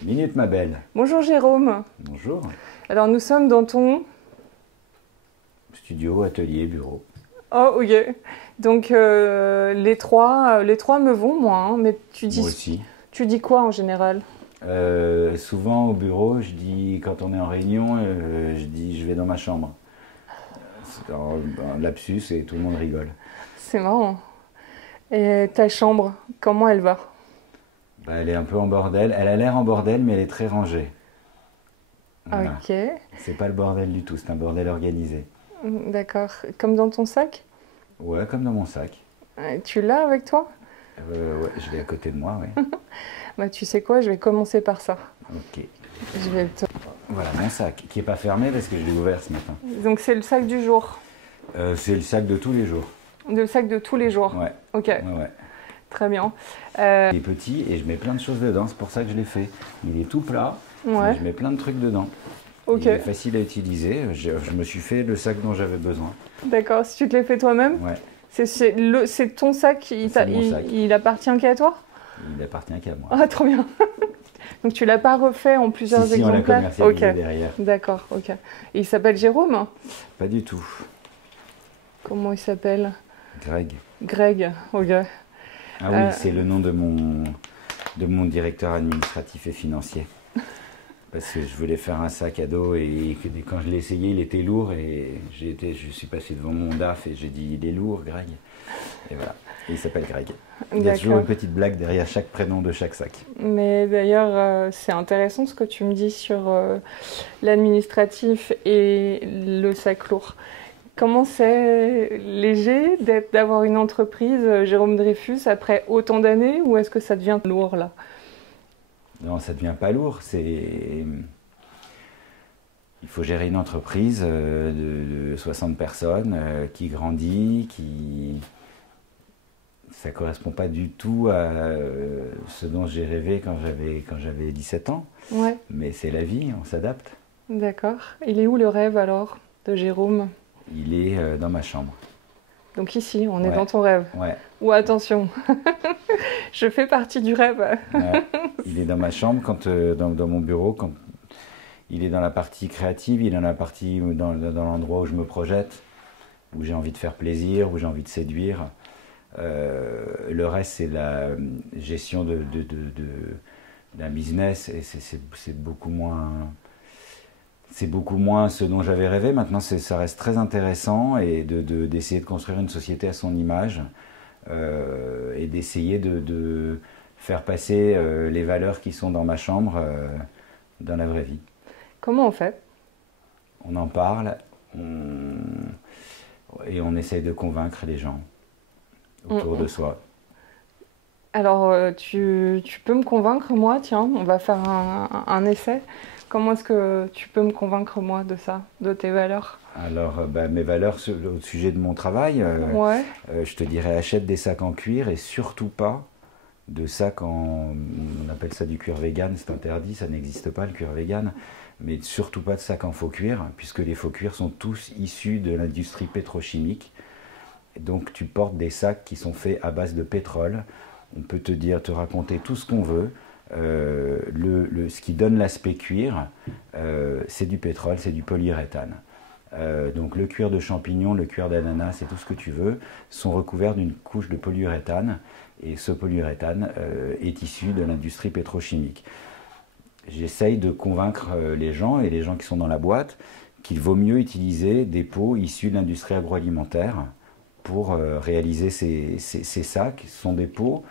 Minute, ma belle. Bonjour Jérôme. Bonjour. Alors nous sommes dans ton... Studio, atelier, bureau. Oh ok. Donc les trois me vont moi, hein, mais Moi aussi. tu dis quoi en général? Souvent au bureau, je dis, quand on est en réunion, je dis je vais dans ma chambre. C'est un lapsus et tout le monde rigole. C'est marrant. Et ta chambre, comment elle va? Bah, elle est un peu en bordel. Elle a l'air en bordel, mais elle est très rangée. Voilà. Ok, C'est pas le bordel du tout, c'est un bordel organisé. d'accord. Comme dans ton sac? Ouais, comme dans mon sac. Tu l'as avec toi? Ouais, je l'ai à côté de moi, ouais. Bah tu sais quoi, je vais commencer par ça. Ok. Je vais te... Voilà mon sac, qui est pas fermé parce que je l'ai ouvert ce matin. Donc c'est le sac du jour. C'est le sac de tous les jours. Le sac de tous les jours. Ouais. Ok, Ouais. très bien. Il est petit et je mets plein de choses dedans, c'est pour ça que je l'ai fait. Il est tout plat, mais Ouais, je mets plein de trucs dedans. ok. Il est facile à utiliser, je me suis fait le sac dont j'avais besoin. D'accord, si tu te l'es fait toi-même? Ouais, C'est ton sac, C'est mon sac. il appartient qu'à toi? il appartient qu'à moi. Ah, trop bien. Donc tu l'as pas refait en plusieurs Si, on l'a exemplaires? commercialisé Ok, derrière. d'accord, ok. Et il s'appelle Jérôme? Pas du tout. Comment il s'appelle? Greg. Greg, ok. Ah oui, Euh, c'est le nom de mon directeur administratif et financier. Parce que je voulais faire un sac à dos et quand je l'ai essayé, il était lourd et je suis passé devant mon DAF et j'ai dit il est lourd, Greg. Et voilà, et il s'appelle Greg. Il y a toujours D'accord. une petite blague derrière chaque prénom de chaque sac. Mais d'ailleurs, c'est intéressant ce que tu me dis sur l'administratif et le sac lourd. Comment c'est léger d'avoir une entreprise, Jérôme Dreyfus, après autant d'années, ou est-ce que ça devient lourd là? Non, ça ne devient pas lourd. Il faut gérer une entreprise de 60 personnes qui grandit, ça ne correspond pas du tout à ce dont j'ai rêvé quand j'avais 17 ans. Ouais, Mais c'est la vie, on s'adapte. d'accord. Il est où le rêve alors de Jérôme? Il est dans ma chambre. Donc ici, on est Ouais. dans ton rêve. Ouais. Ou attention, je fais partie du rêve. Ouais. Il est dans ma chambre, dans mon bureau. Quand il est dans la partie créative, il est dans la partie dans l'endroit où je me projette, où j'ai envie de faire plaisir, où j'ai envie de séduire. Le reste, c'est la gestion d'un business et c'est beaucoup moins. C'est beaucoup moins ce dont j'avais rêvé. Maintenant, ça reste très intéressant et d'essayer de construire une société à son image et d'essayer de faire passer les valeurs qui sont dans ma chambre dans la vraie vie. Comment on fait? On en parle et on essaye de convaincre les gens autour de soi. Alors, tu peux me convaincre, moi, tiens, on va faire un essai. Comment est-ce que tu peux me convaincre, moi, de ça, de tes valeurs? Alors, mes valeurs au sujet de mon travail, Ouais, je te dirais achète des sacs en cuir et surtout pas de sacs on appelle ça du cuir vegan, c'est interdit, ça n'existe pas le cuir vegan, mais surtout pas de sacs en faux cuir, puisque les faux cuirs sont tous issus de l'industrie pétrochimique. Et donc tu portes des sacs qui sont faits à base de pétrole. On peut te raconter tout ce qu'on veut. Ce qui donne l'aspect cuir, c'est du pétrole, c'est du polyuréthane. Donc le cuir de champignon, le cuir d'ananas et tout ce que tu veux sont recouverts d'une couche de polyuréthane et ce polyuréthane est issu de l'industrie pétrochimique. J'essaye de convaincre les gens et les gens qui sont dans la boîte qu'il vaut mieux utiliser des peaux issues de l'industrie agroalimentaire pour réaliser ces sacs. Ce sont des peaux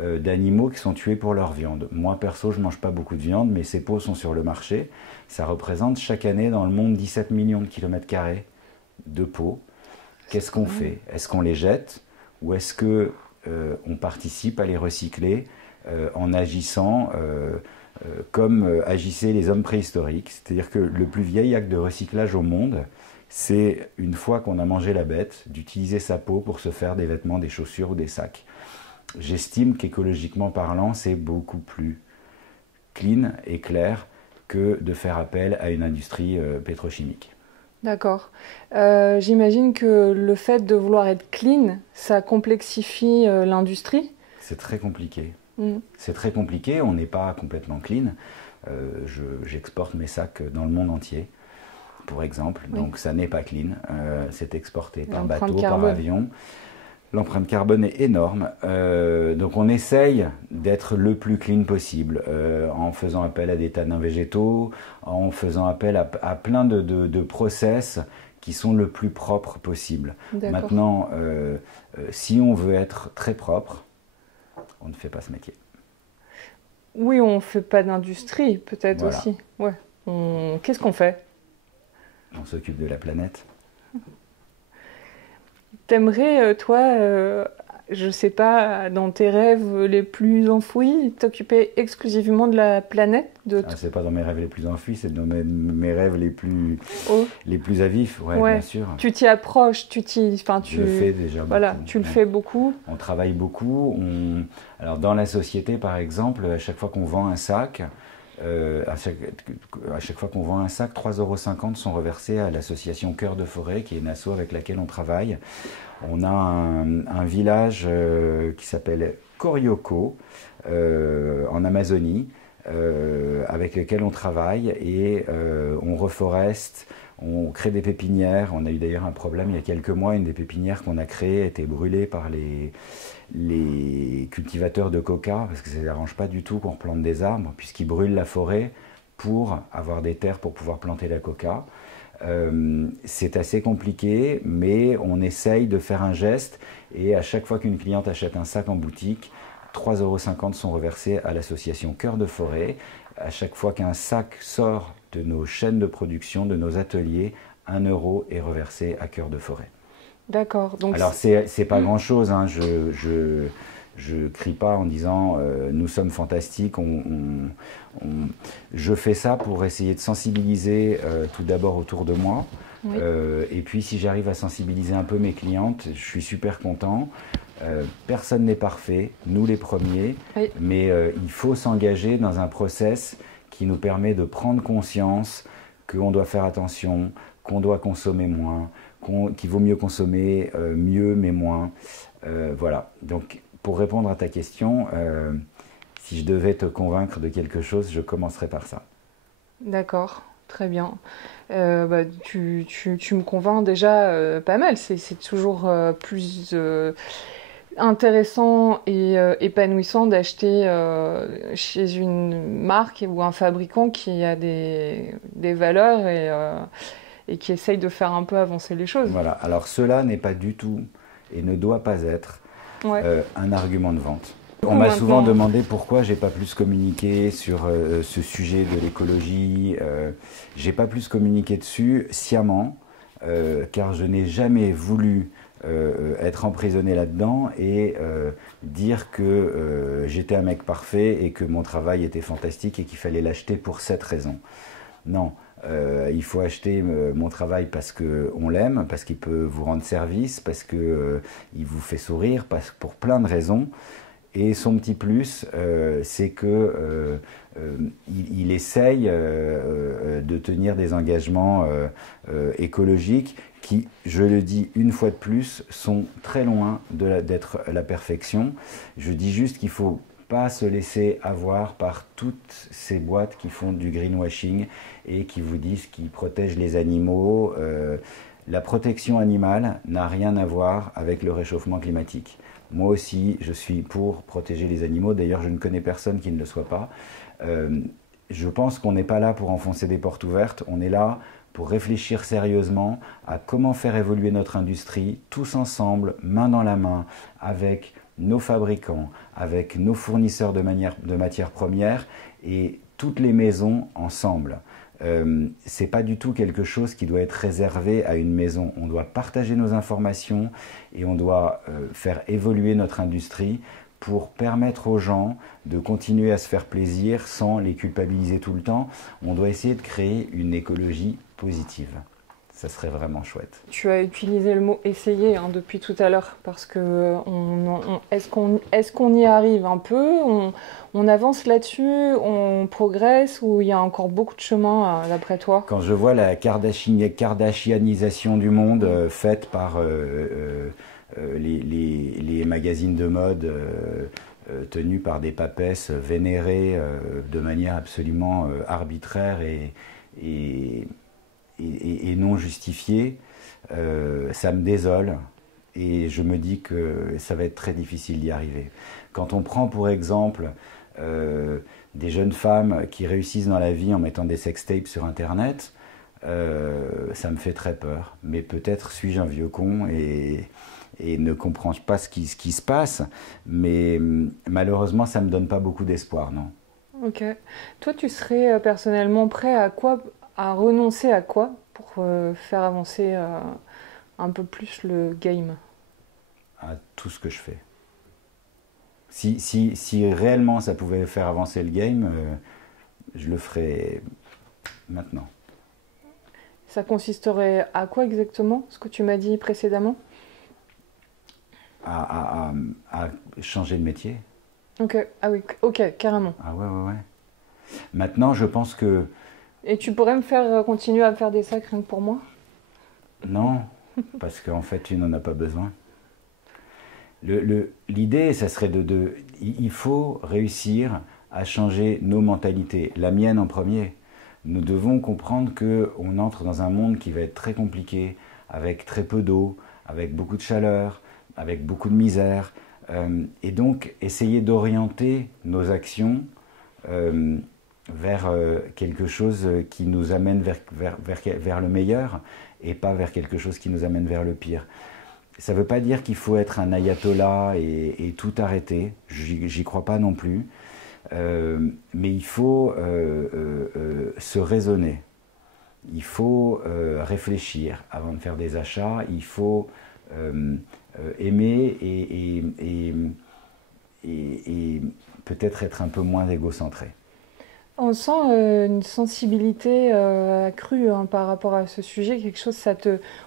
d'animaux qui sont tués pour leur viande. Moi perso, je ne mange pas beaucoup de viande, mais ces peaux sont sur le marché. Ça représente chaque année dans le monde 17 millions de kilomètres carrés de peaux. Qu'est-ce qu'on fait? Est-ce qu'on les jette ou est-ce qu'on participe à les recycler en agissant comme agissaient les hommes préhistoriques? C'est-à-dire que le plus vieil acte de recyclage au monde, c'est une fois qu'on a mangé la bête, d'utiliser sa peau pour se faire des vêtements, des chaussures ou des sacs. J'estime qu'écologiquement parlant, c'est beaucoup plus clean et clair que de faire appel à une industrie pétrochimique. d'accord. J'imagine que le fait de vouloir être clean, ça complexifie l'industrie. C'est très compliqué. C'est très compliqué, on n'est pas complètement clean. J'exporte mes sacs dans le monde entier, pour exemple, donc ça n'est pas clean. C'est exporté par bateau, par avion. L'empreinte carbone est énorme, donc on essaye d'être le plus clean possible, en faisant appel à des tanins végétaux, en faisant appel à plein de process qui sont le plus propres possible. Maintenant, si on veut être très propre, on ne fait pas ce métier. Oui, on ne fait pas d'industrie, peut-être aussi. Ouais. Qu'est-ce qu'on fait? On s'occupe de la planète. T'aimerais, toi, je sais pas, dans tes rêves les plus enfouis, t'occuper exclusivement de la planète c'est pas dans mes rêves les plus enfouis, c'est dans mes rêves les plus à vif, bien sûr. Tu t'y approches, Je le fais déjà voilà, beaucoup. Tu le fais beaucoup. On travaille beaucoup. Alors dans la société, par exemple, à chaque fois qu'on vend un sac, à chaque fois qu'on vend un sac, 3,50 € sont reversés à l'association Cœur de Forêt, qui est une asso avec laquelle on travaille. On a un village qui s'appelle Corioko, en Amazonie, avec lequel on travaille et on reforeste, on crée des pépinières. On a eu d'ailleurs un problème il y a quelques mois, une des pépinières qu'on a créées a été brûlée par les cultivateurs de coca, parce que ça ne les arrange pas du tout qu'on replante des arbres, puisqu'ils brûlent la forêt pour avoir des terres pour pouvoir planter la coca. C'est assez compliqué, mais on essaye de faire un geste, et à chaque fois qu'une cliente achète un sac en boutique, 3,50 € sont reversés à l'association Cœur de Forêt. À chaque fois qu'un sac sort de nos chaînes de production, de nos ateliers, 1 € est reversé à Cœur de Forêt. D'accord. Donc alors c'est pas grand-chose, hein. Je crie pas en disant nous sommes fantastiques. Je fais ça pour essayer de sensibiliser tout d'abord autour de moi. Oui. Et puis si j'arrive à sensibiliser un peu mes clientes, je suis super content. Personne n'est parfait, nous les premiers, oui. Mais il faut s'engager dans un process qui nous permet de prendre conscience qu'on doit faire attention, qu'on doit consommer moins, qu'il vaut mieux consommer mieux mais moins. Voilà. Donc pour répondre à ta question, si je devais te convaincre de quelque chose, je commencerais par ça. D'accord, très bien. Tu me convaincs déjà pas mal. C'est toujours plus intéressant et épanouissant d'acheter chez une marque ou un fabricant qui a des valeurs et qui essaye de faire un peu avancer les choses. Voilà, alors cela n'est pas du tout et ne doit pas être un argument de vente. On m'a souvent demandé pourquoi j'ai pas plus communiqué sur ce sujet de l'écologie. J'ai pas plus communiqué dessus sciemment, car je n'ai jamais voulu être emprisonné là-dedans et dire que j'étais un mec parfait et que mon travail était fantastique et qu'il fallait l'acheter pour cette raison. Non. Il faut acheter mon travail parce qu'on l'aime, parce qu'il peut vous rendre service, parce qu'il vous fait sourire, pour plein de raisons. Et son petit plus, c'est que il essaye de tenir des engagements écologiques qui, je le dis une fois de plus, sont très loin d'être la perfection. Je dis juste qu'il faut pas se laisser avoir par toutes ces boîtes qui font du greenwashing et qui vous disent qu'ils protègent les animaux. La protection animale n'a rien à voir avec le réchauffement climatique. Moi aussi, je suis pour protéger les animaux. D'ailleurs, je ne connais personne qui ne le soit pas. Je pense qu'on n'est pas là pour enfoncer des portes ouvertes. On est là pour réfléchir sérieusement à comment faire évoluer notre industrie, tous ensemble, main dans la main, avec nos fabricants, avec nos fournisseurs de matières premières et toutes les maisons ensemble. C'est pas du tout quelque chose qui doit être réservé à une maison. On doit partager nos informations et on doit faire évoluer notre industrie pour permettre aux gens de continuer à se faire plaisir sans les culpabiliser tout le temps. On doit essayer de créer une écologie positive. Ça serait vraiment chouette. Tu as utilisé le mot « essayer » depuis tout à l'heure, parce que est-ce qu'on y arrive un peu, on avance là-dessus, on progresse, ou il y a encore beaucoup de chemin d'après toi? Quand je vois la kardashianisation du monde faite par les magazines de mode tenus par des papesses vénérées de manière absolument arbitraire et non justifiée, ça me désole. Et je me dis que ça va être très difficile d'y arriver. Quand on prend pour exemple des jeunes femmes qui réussissent dans la vie en mettant des sextapes sur Internet, ça me fait très peur. Mais peut-être suis-je un vieux con et ne comprends pas ce qui se passe. Mais malheureusement, ça ne me donne pas beaucoup d'espoir, non. Ok. Toi, tu serais personnellement prêt à renoncer à quoi pour faire avancer un peu plus le game? À tout ce que je fais. Si réellement ça pouvait faire avancer le game, je le ferais maintenant. Ça consisterait à quoi exactement, ce que tu m'as dit précédemment? À changer de métier. Ok, ah oui, ok, carrément. Ah ouais. Maintenant, je pense que... Et tu pourrais me faire continuer à faire des sacs rien que pour moi? Non, parce qu'en fait, tu n'en as pas besoin. L'idée, ça serait il faut réussir à changer nos mentalités, la mienne en premier. Nous devons comprendre qu'on entre dans un monde qui va être très compliqué, avec très peu d'eau, avec beaucoup de chaleur, avec beaucoup de misère, et donc essayer d'orienter nos actions vers quelque chose qui nous amène vers le meilleur, et pas vers quelque chose qui nous amène vers le pire. Ça ne veut pas dire qu'il faut être un ayatollah et tout arrêter, j'y crois pas non plus, mais il faut se raisonner, il faut réfléchir avant de faire des achats, il faut aimer et peut-être être un peu moins égocentré. On sent une sensibilité accrue par rapport à ce sujet, quelque chose,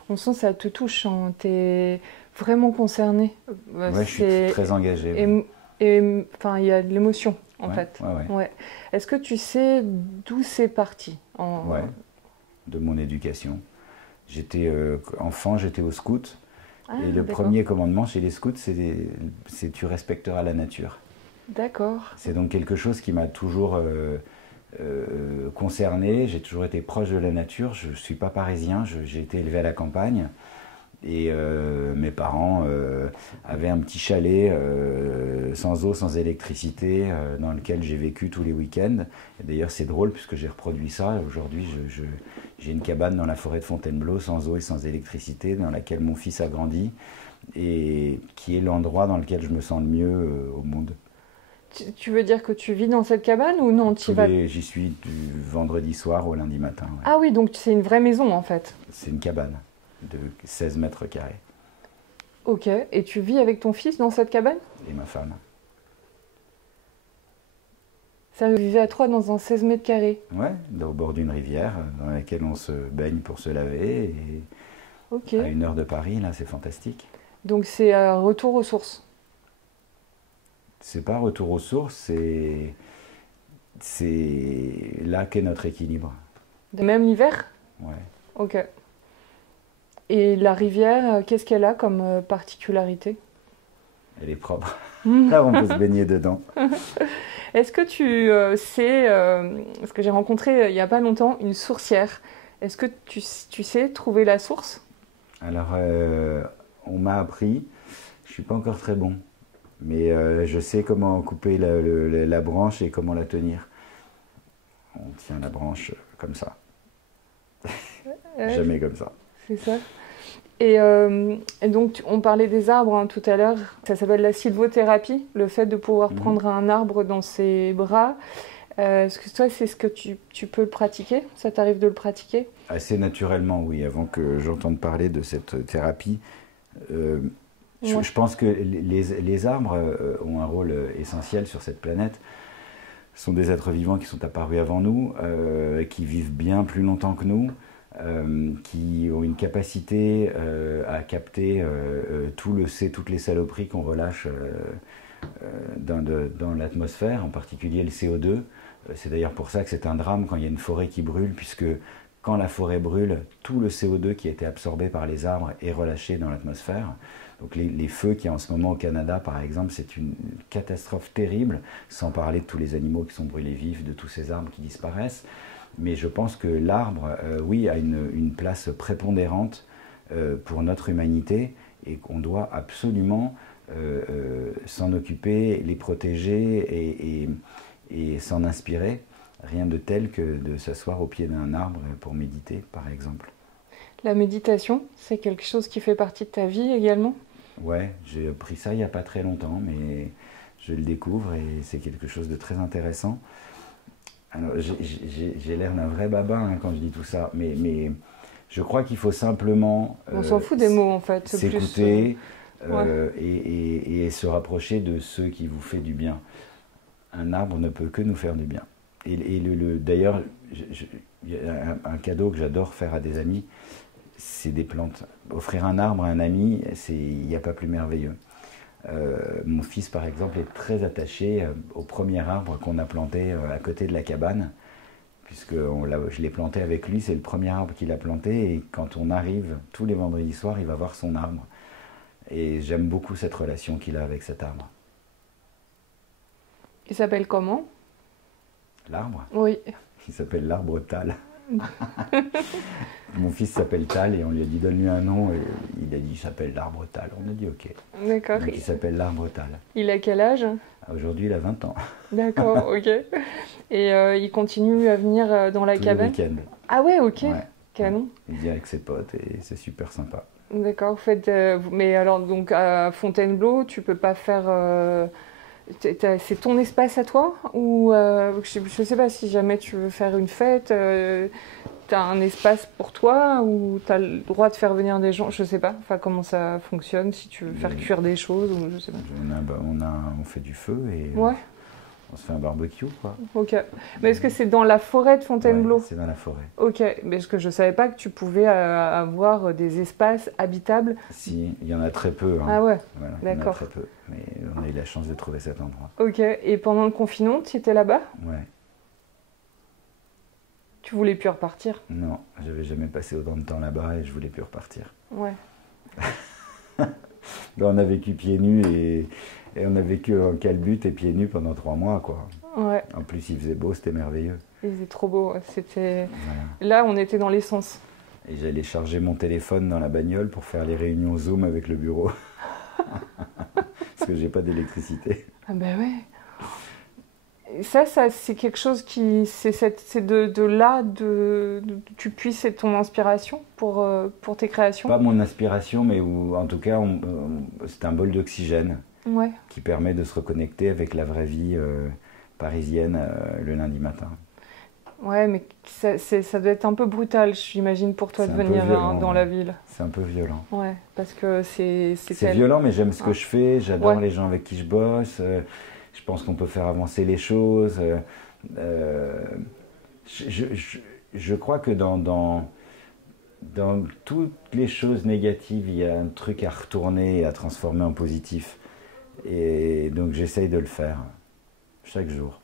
on sent que ça te touche, hein, tu es vraiment concerné. Ouais, je suis très engagé. Enfin, il y a de l'émotion, en fait. Ouais. Est-ce que tu sais d'où c'est parti Ouais, de mon éducation. J'étais enfant, j'étais au scout. Et le premier commandement chez les scouts, c'est tu respecteras la nature. D'accord. C'est donc quelque chose qui m'a toujours concerné. J'ai toujours été proche de la nature. Je ne suis pas parisien, j'ai été élevé à la campagne. Et mes parents avaient un petit chalet sans eau, sans électricité, dans lequel j'ai vécu tous les week-ends. D'ailleurs, c'est drôle puisque j'ai reproduit ça. Aujourd'hui, j'ai une cabane dans la forêt de Fontainebleau, sans eau et sans électricité, dans laquelle mon fils a grandi, et qui est l'endroit dans lequel je me sens le mieux au monde. Tu veux dire que tu vis dans cette cabane ou non? J'y suis du vendredi soir au lundi matin. Ouais. Ah oui, donc c'est une vraie maison en fait. C'est une cabane de 16 mètres carrés. Ok, et tu vis avec ton fils dans cette cabane? Et ma femme. Ça vivait à 3 dans un 16 mètres carrés? Ouais, au bord d'une rivière dans laquelle on se baigne pour se laver. Et à 1 heure de Paris, là, c'est fantastique. Donc c'est un retour aux sources? C'est pas retour aux sources, c'est là qu'est notre équilibre. Même l'hiver? Ouais. Ok. Et la rivière, qu'est-ce qu'elle a comme particularité? Elle est propre. Là, on peut se baigner dedans. Est-ce que tu sais, parce que j'ai rencontré il n'y a pas longtemps une sourcière, est-ce que tu sais trouver la source? Alors, on m'a appris, je ne suis pas encore très bon, mais je sais comment couper la branche et comment la tenir. On tient la branche comme ça. Jamais comme ça. C'est ça. Et donc, on parlait des arbres hein, tout à l'heure. Ça s'appelle la sylvothérapie, le fait de pouvoir prendre un arbre dans ses bras. Est-ce que toi, c'est ce que tu peux le pratiquer? Ça t'arrive de le pratiquer? Assez naturellement, oui. Avant que j'entende parler de cette thérapie, je pense que les arbres ont un rôle essentiel sur cette planète. Ce sont des êtres vivants qui sont apparus avant nous, qui vivent bien plus longtemps que nous. Qui ont une capacité à capter toutes les saloperies qu'on relâche dans l'atmosphère, en particulier le CO2. C'est d'ailleurs pour ça que c'est un drame quand il y a une forêt qui brûle, puisque quand la forêt brûle, tout le CO2 qui a été absorbé par les arbres est relâché dans l'atmosphère. Donc les feux qu'il y a en ce moment au Canada, par exemple, c'est une catastrophe terrible, sans parler de tous les animaux qui sont brûlés vifs, de tous ces arbres qui disparaissent. Mais je pense que l'arbre, oui, a une place prépondérante pour notre humanité et qu'on doit absolument s'en occuper, les protéger et s'en inspirer. Rien de tel que de s'asseoir au pied d'un arbre pour méditer, par exemple. La méditation, c'est quelque chose qui fait partie de ta vie également? Ouais, j'ai appris ça il n'y a pas très longtemps, mais je le découvre et c'est quelque chose de très intéressant. Alors, j'ai l'air d'un vrai baba hein, quand je dis tout ça, mais je crois qu'il faut simplement On s'en fout des mots en fait. s'écouter ouais. et se rapprocher de ceux qui vous fait du bien. Un arbre ne peut que nous faire du bien. Et d'ailleurs, il y a un cadeau que j'adore faire à des amis, c'est des plantes. Offrir un arbre à un ami, il n'y a pas plus merveilleux. Mon fils, par exemple, est très attaché au premier arbre qu'on a planté à côté de la cabane, puisque je l'ai planté avec lui, c'est le premier arbre qu'il a planté, et quand on arrive, tous les vendredis soirs, il va voir son arbre. Et j'aime beaucoup cette relation qu'il a avec cet arbre. Il s'appelle comment? L'arbre? Oui. Il s'appelle l'arbre Tal. Mon fils s'appelle Tal et on lui a dit donne-lui un nom et il a dit il s'appelle l'arbre Tal. On a dit ok. D'accord. Donc il s'appelle l'arbre Tal. Il a quel âge? Aujourd'hui il a 20 ans. D'accord, ok. Et il continue à venir dans la cabane? Tous les week-ends. Ah ouais, ok. Ouais. Canon. Il vient avec ses potes et c'est super sympa. D'accord, vous faites. Mais alors, donc à Fontainebleau, tu peux pas faire. C'est ton espace à toi? Ou je sais pas si jamais tu veux faire une fête, t'as un espace pour toi ou t'as le droit de faire venir des gens? Je sais pas. Enfin, comment ça fonctionne, si tu veux faire cuire des choses ou je sais pas. On fait du feu et Ouais, on se fait un barbecue quoi. ok. Mais est-ce que c'est dans la forêt de Fontainebleau? Ouais, c'est dans la forêt. Ok, mais est-ce que je savais pas que tu pouvais avoir des espaces habitables? Si, il y en a très peu. Hein. Ah ouais, Voilà, il y en a d'accord. très peu. Mais on a eu la chance de trouver cet endroit. Ok, et pendant le confinement, tu étais là-bas? Ouais. Tu voulais plus repartir? Non, j'avais jamais passé autant de temps là-bas et je voulais plus repartir. Ouais. Là, on a vécu pieds nus et on a vécu en calbute et pieds nus pendant 3 mois, quoi. Ouais, En plus, il faisait beau, c'était merveilleux. c'était trop beau. C'était. Voilà. Là, on était dans l'essence. Et j'allais charger mon téléphone dans la bagnole pour faire les réunions Zoom avec le bureau. Parce que j'ai pas d'électricité. Ah ben ouais. Et ça c'est quelque chose qui. C'est de là tu puisses, c'est ton inspiration pour tes créations? Pas mon inspiration, mais en tout cas, c'est un bol d'oxygène Ouais. qui permet de se reconnecter avec la vraie vie parisienne le lundi matin. Ouais, mais ça doit être un peu brutal, j'imagine, pour toi de C'est un peu venir violent, dans ouais. la ville. C'est un peu violent. Ouais, parce que c'est C'est violent, mais j'aime ce que je fais, j'adore Ouais. les gens avec qui je bosse, je pense qu'on peut faire avancer les choses. Je crois que dans toutes les choses négatives, il y a un truc à retourner et à transformer en positif. Et donc j'essaye de le faire chaque jour.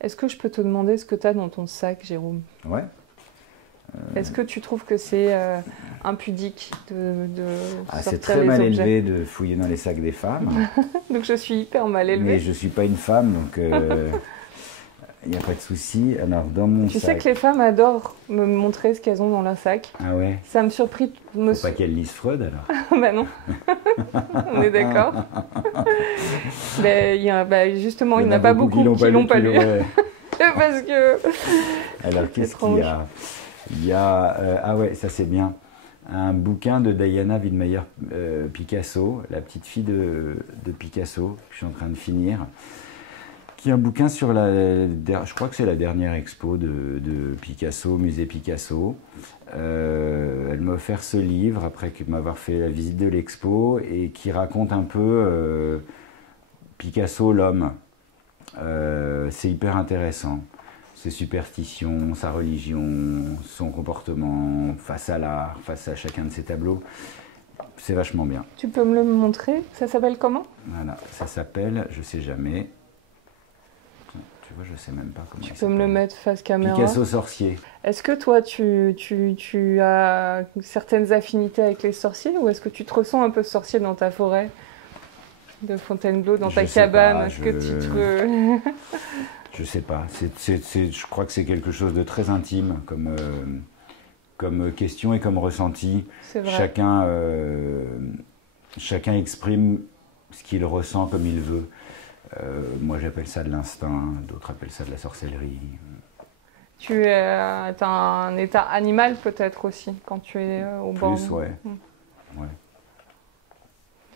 Est-ce que je peux te demander ce que tu as dans ton sac, Jérôme? Ouais. Est-ce que tu trouves que c'est impudique de Ah, sortir c'est très les mal objets? élevé de fouiller dans les sacs des femmes, Donc je suis hyper mal mais élevée. je ne suis pas une femme, donc il n'y a pas de souci. Alors dans mon Tu sais sac... que les femmes adorent me montrer ce qu'elles ont dans leur sac. Ah ouais. Ça me surprit. Faut pas qu'elles lisent Freud alors. Bah non, on est d'accord. Justement, il n'y en a pas beaucoup qui l'ont pas lu. Ouais. Parce que. Alors qu'est-ce qu'il y a? Il y a ah ouais, ça c'est bien. Un bouquin de Diana Widmeyer Picasso, la petite fille de Picasso, que je suis en train de finir. Qui est un bouquin sur je crois que c'est la dernière expo de Picasso, musée Picasso. Elle m'a offert ce livre après m'avoir fait la visite de l'expo et qui raconte un peu Picasso, l'homme. C'est hyper intéressant. Ses superstitions, sa religion, son comportement face à l'art, face à chacun de ses tableaux. C'est vachement bien. Tu peux me le montrer? Ça s'appelle comment? Voilà, ça s'appelle, je sais jamais. Tu vois, je sais même pas comment Tu il peux me le s'appelle. mettre face caméra. Picasso sorcier. Est-ce que toi, tu as certaines affinités avec les sorciers ou est-ce que tu te ressens un peu sorcier dans ta forêt de Fontainebleau, dans ta Je sais cabane? pas, Est-ce que tu te... je sais pas. Je crois que c'est quelque chose de très intime comme question et comme ressenti. C'est vrai. Chacun exprime ce qu'il ressent comme il veut. Moi j'appelle ça de l'instinct, d'autres appellent ça de la sorcellerie. Tu as un état animal peut-être aussi quand tu es au bord. Plus, ouais. Ouais.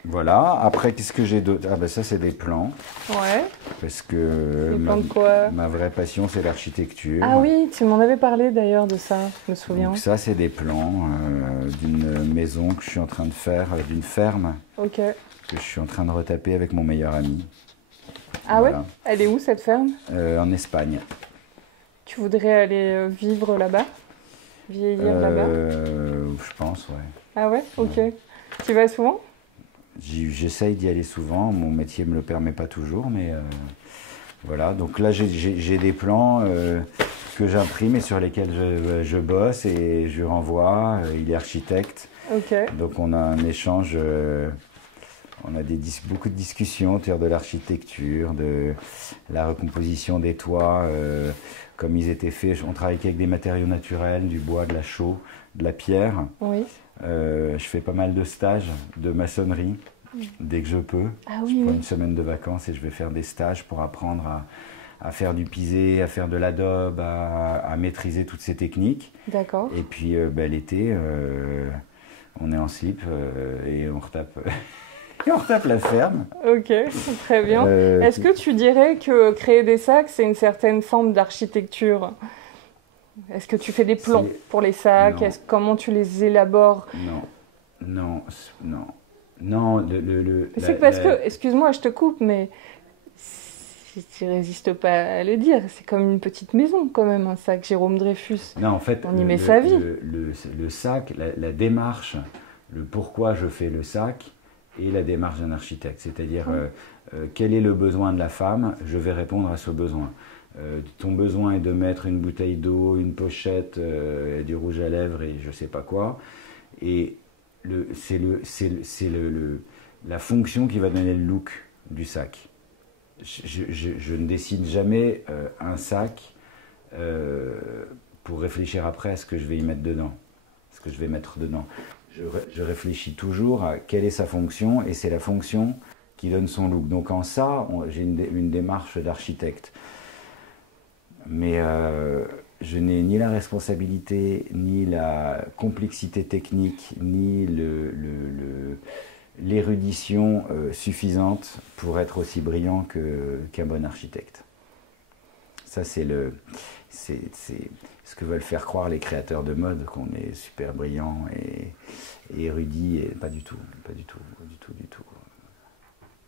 Voilà, après qu'est-ce que j'ai d'autre? Ah ben ça c'est des plans, Ouais. parce que Des plans de quoi? ma vraie passion c'est l'architecture. Ah oui, tu m'en avais parlé d'ailleurs de ça, je me souviens. Donc ça c'est des plans d'une maison que je suis en train de faire, d'une ferme Ok. que je suis en train de retaper avec mon meilleur ami. Ah Voilà. ouais? Elle est où cette ferme? En Espagne. Tu voudrais aller vivre là-bas? Vieillir là-bas? Je pense, ouais. Ah ouais? Ok. Tu y vas souvent? J'essaye d'y aller souvent, mon métier me le permet pas toujours, mais voilà. Donc là j'ai des plans que j'imprime et sur lesquels je bosse et je renvoie. Il est architecte, Ok. donc on a un échange, on a beaucoup de discussions autour de l'architecture, de la recomposition des toits, comme ils étaient faits. On travaille avec des matériaux naturels, du bois, de la chaux, de la pierre. Oui. Je fais pas mal de stages de maçonnerie dès que je peux. Ah Je oui, prends oui. une semaine de vacances et je vais faire des stages pour apprendre à faire du pisé, à faire de l'adobe, à maîtriser toutes ces techniques. D'accord. Et puis l'été, on est en slip et on retape, et on retape la ferme. Ok, très bien. Est-ce que tu dirais que créer des sacs, c'est une certaine forme d'architecture? Est-ce que tu fais des plans pour les sacs? Non. Comment tu les élabores? Non. Non, C'est parce que, excuse-moi, je te coupe, mais si tu résistes pas à le dire, c'est comme une petite maison quand même, un sac Jérôme Dreyfus. Non, en fait, On y met sa vie. le sac, la démarche, le pourquoi je fais le sac et la démarche d'un architecte. C'est-à-dire, quel est le besoin de la femme? Je vais répondre à ce besoin. Ton besoin est de mettre une bouteille d'eau, une pochette, du rouge à lèvres et je sais pas quoi. Et c'est la fonction qui va donner le look du sac. Je ne décide jamais un sac pour réfléchir après à ce que je vais y mettre dedans, ce que je vais mettre dedans. Je réfléchis toujours à quelle est sa fonction et c'est la fonction qui donne son look. Donc en ça, j'ai une démarche d'architecte. Mais je n'ai ni la responsabilité, ni la complexité technique, ni l'érudition suffisante pour être aussi brillant qu'un bon architecte. Ça, c'est ce que veulent faire croire les créateurs de mode, qu'on est super brillant et érudit, et pas du tout, pas du tout, du tout, du tout.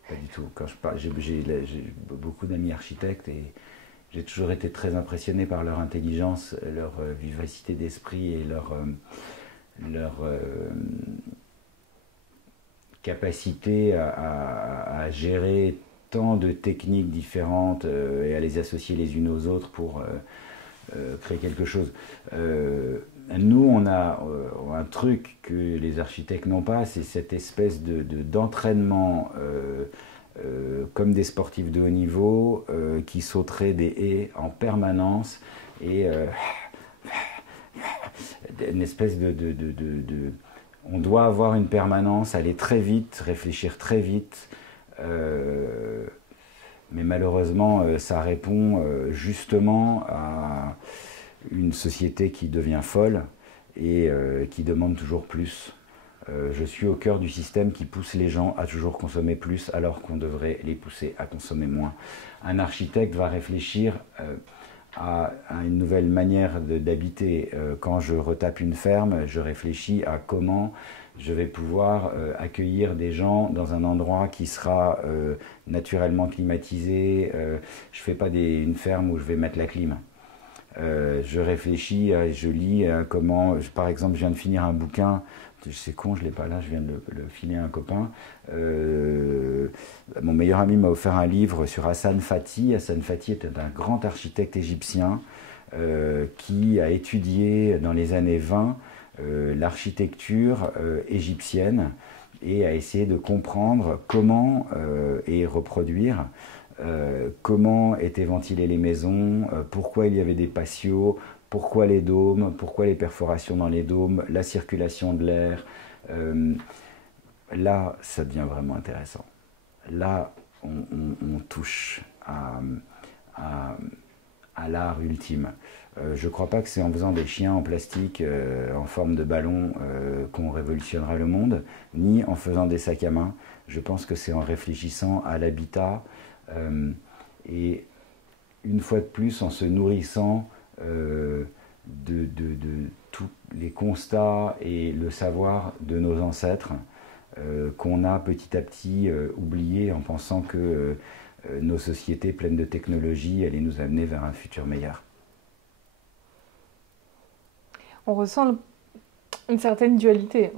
Pas du tout. Quand je parle, j'ai beaucoup d'amis architectes et j'ai toujours été très impressionné par leur intelligence, leur vivacité d'esprit et leur capacité à gérer tant de techniques différentes et à les associer les unes aux autres pour créer quelque chose. Nous, on a un truc que les architectes n'ont pas, c'est cette espèce d'entraînement comme des sportifs de haut niveau qui sauteraient des haies en permanence et une espèce on doit avoir une permanence, aller très vite, réfléchir très vite, mais malheureusement ça répond justement à une société qui devient folle et qui demande toujours plus. Je suis au cœur du système qui pousse les gens à toujours consommer plus alors qu'on devrait les pousser à consommer moins. Un architecte va réfléchir à une nouvelle manière d'habiter. Quand je retape une ferme, je réfléchis à comment je vais pouvoir accueillir des gens dans un endroit qui sera naturellement climatisé. Je ne fais pas une ferme où je vais mettre la clim. Je réfléchis, je lis comment, par exemple, je viens de finir un bouquin c'est con, je ne l'ai pas là, je viens de le filer à un copain. Mon meilleur ami m'a offert un livre sur Hassan Fati. Hassan Fati était un grand architecte égyptien qui a étudié dans les années 20 l'architecture égyptienne et a essayé de comprendre comment et reproduire comment étaient ventilées les maisons, pourquoi il y avait des patios, pourquoi les dômes, pourquoi les perforations dans les dômes, la circulation de l'air. Là, ça devient vraiment intéressant. Là, on touche à l'art ultime. Je ne crois pas que c'est en faisant des chiens en plastique en forme de ballon qu'on révolutionnera le monde, ni en faisant des sacs à main. Je pense que c'est en réfléchissant à l'habitat et une fois de plus en se nourrissant de tous les constats et le savoir de nos ancêtres qu'on a petit à petit oublié en pensant que nos sociétés pleines de technologies allaient nous amener vers un futur meilleur. On ressent une certaine dualité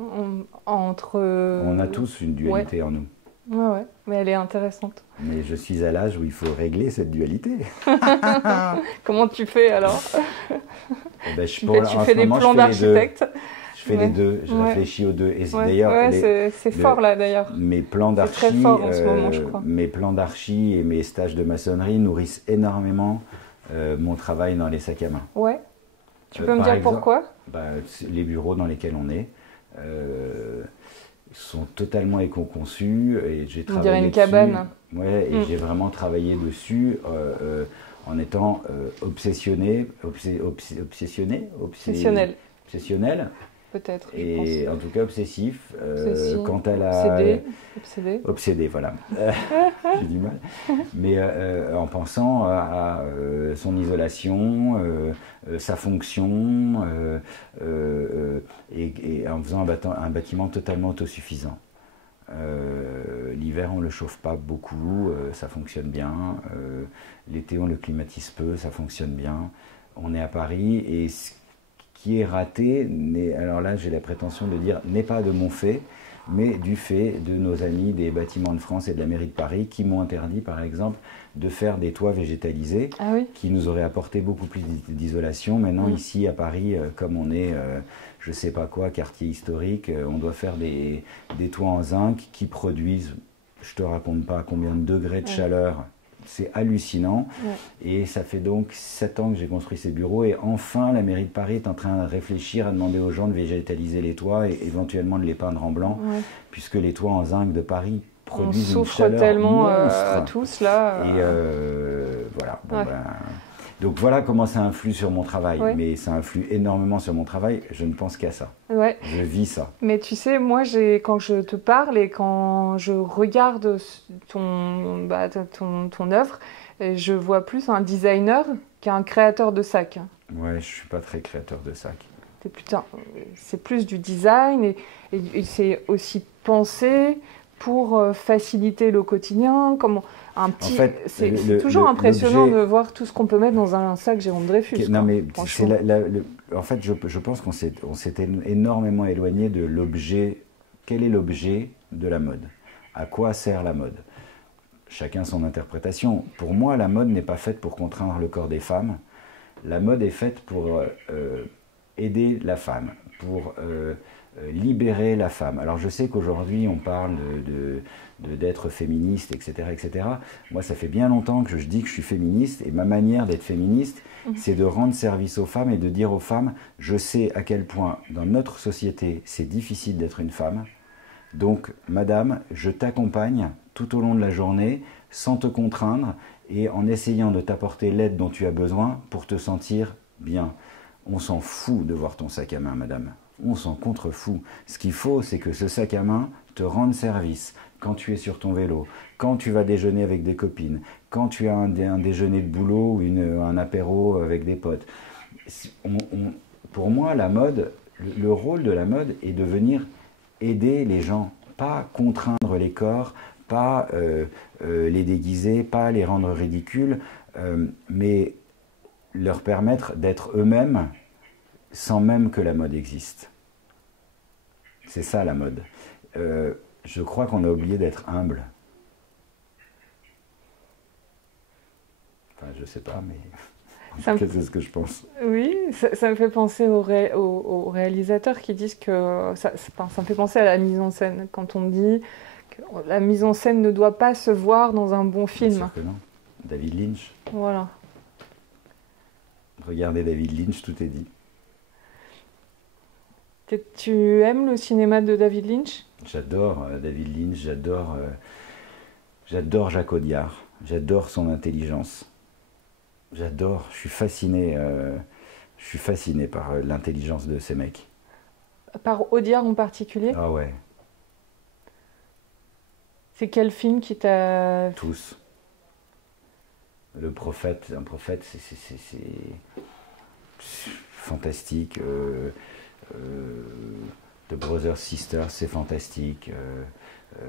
entre... On a tous une dualité en nous. Ouais, mais elle est intéressante. Mais je suis à l'âge où il faut régler cette dualité. Comment tu fais alors? Tu fais des plans d'architecte. Je fais les deux, je réfléchis aux deux. Et d'ailleurs, c'est fort là d'ailleurs. Mes plans d'archi, très fort en ce moment, je crois. Mes plans d'archi et mes stages de maçonnerie nourrissent énormément mon travail dans les sacs à main. Ouais. Tu peux me dire pourquoi? Les bureaux dans lesquels on est sont totalement éco-conçus et j'ai travaillé. On dirait une cabane. Ouais, et j'ai vraiment travaillé dessus en étant obsessionnel. Peut-être. Et en tout cas obsessif. Quant à la. Obsédé, voilà. J'ai du mal. Mais en pensant à son isolation, sa fonction, et en faisant un bâtiment totalement autosuffisant. L'hiver, on ne le chauffe pas beaucoup, ça fonctionne bien. L'été, on le climatise peu, ça fonctionne bien. On est à Paris et qui est raté, alors là j'ai la prétention de dire, n'est pas de mon fait, mais du fait de nos amis des Bâtiments de France et de la mairie de Paris qui m'ont interdit par exemple de faire des toits végétalisés qui nous auraient apporté beaucoup plus d'isolation. Maintenant ici à Paris, comme on est, je sais pas quoi, quartier historique, on doit faire des toits en zinc qui produisent, je te raconte pas combien de degrés de chaleur. C'est hallucinant. Et ça fait donc 7 ans que j'ai construit ces bureaux et enfin la mairie de Paris est en train de réfléchir à demander aux gens de végétaliser les toits et éventuellement de les peindre en blanc puisque les toits en zinc de Paris produisent une chaleur tellement monstre. tous là. Et voilà. Donc voilà comment ça influe sur mon travail. Mais ça influe énormément sur mon travail. Je ne pense qu'à ça. Je vis ça. Mais tu sais, moi, quand je te parle et quand je regarde ton œuvre, je vois plus un designer qu'un créateur de sacs. Ouais, je ne suis pas très créateur de sacs. C'est plus du design et c'est aussi pensé pour faciliter le quotidien. C'est toujours impressionnant de voir tout ce qu'on peut mettre dans un sac Jérôme Dreyfus. Non, mais en fait, je pense qu'on s'est énormément éloigné de l'objet. Quel est l'objet de la mode? À quoi sert la mode? Chacun son interprétation. Pour moi, la mode n'est pas faite pour contraindre le corps des femmes. La mode est faite pour aider la femme, pour libérer la femme. Alors je sais qu'aujourd'hui on parle d'être féministe, etc., etc. Moi ça fait bien longtemps que je dis que je suis féministe et ma manière d'être féministe, c'est de rendre service aux femmes et de dire aux femmes, je sais à quel point dans notre société c'est difficile d'être une femme, donc madame, je t'accompagne tout au long de la journée sans te contraindre et en essayant de t'apporter l'aide dont tu as besoin pour te sentir bien. On s'en fout de voir ton sac à main, madame. On s'en contrefout. Ce qu'il faut, c'est que ce sac à main te rende service quand tu es sur ton vélo, quand tu vas déjeuner avec des copines, quand tu as un déjeuner de boulot ou un apéro avec des potes. Pour moi, la mode, le rôle de la mode est de venir aider les gens, pas contraindre les corps, pas les déguiser, pas les rendre ridicules, mais leur permettre d'être eux-mêmes sans même que la mode existe. C'est ça la mode. Je crois qu'on a oublié d'être humble. Enfin, je sais pas, mais c'est ce que je pense. Oui, ça me fait penser aux réalisateurs qui disent que ça me fait penser à la mise en scène. Quand on dit que la mise en scène ne doit pas se voir dans un bon film. Bien sûr que non. David Lynch. Voilà. Regardez David Lynch, tout est dit. Tu aimes le cinéma de David Lynch? J'adore David Lynch, j'adore Jacques Audiard, j'adore son intelligence. J'adore, je suis fasciné par l'intelligence de ces mecs. Par Audiard en particulier? Ah ouais. C'est quel film qui t'a... Tous. Le prophète, un prophète, c'est fantastique. The Brothers Sisters, c'est fantastique. Je